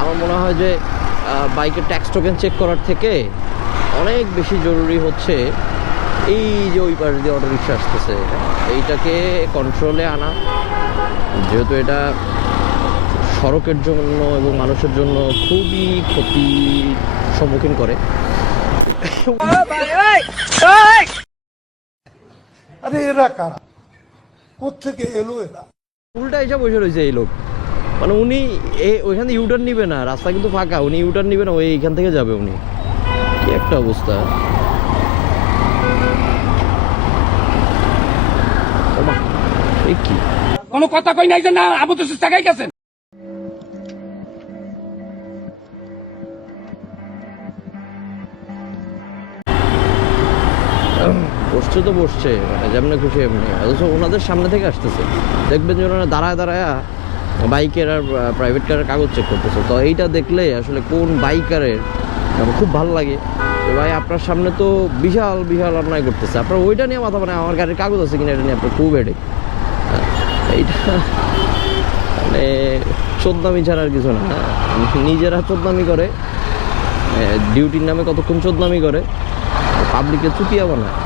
আমার মনে হয় যে বাইকের ট্যাক্স টোকেন চেক করার থেকে অনেক বেশি জরুরি হচ্ছে এই যে ওই পাশ দিয়ে অটো রিক্সা আসতেছে এইটাকে কন্ট্রোলে আনা, যেহেতু এটা সড়কের জন্য এবং মানুষের জন্য খুবই ক্ষতির সম্মুখীন করে। আরে এরা কারা, কোত্থেকে এলো এরা? উল্টা এসে বসে রয়েছে এই লোক, মানে উনি ওইখান থেকে ইউটার্ন নিবে না, রাস্তা কিন্তু ফাঁকা, উনি ইউটার্ন নিবে না, ওই এইখান থেকে যাবে। উনি কি একটা অবস্থা! এই কি কোনো কথা কই নাই যে না আবু তো জায়গায় গেছেন। বসছে তো বসছে, মানে যেমনি খুশি এমনি, অথচ ওনাদের সামনে থেকে আসতেছে। দেখবেন যে ওনারা দাঁড়ায় দাঁড়ায় বাইকের আর প্রাইভেট কারের কাগজ চেক করতেছে। তো এইটা দেখলে আসলে কোন বাইকারের খুব ভালো লাগে যে ভাই আপনার সামনে তো বিশাল বিশাল অন্যায় করতেছে, আপনার ওইটা নিয়ে মাথা, মানে আমার গাড়ির কাগজ আছে কিনা এটা নিয়ে আপনার খুব হেডেক। এইটা মানে চোদনামি ছাড়া আর কিছু না। নিজেরা চোদনামি করে, ডিউটির নামে কতক্ষণ চোদনামি করে, পাবলিকের চুতিয়া বানায়।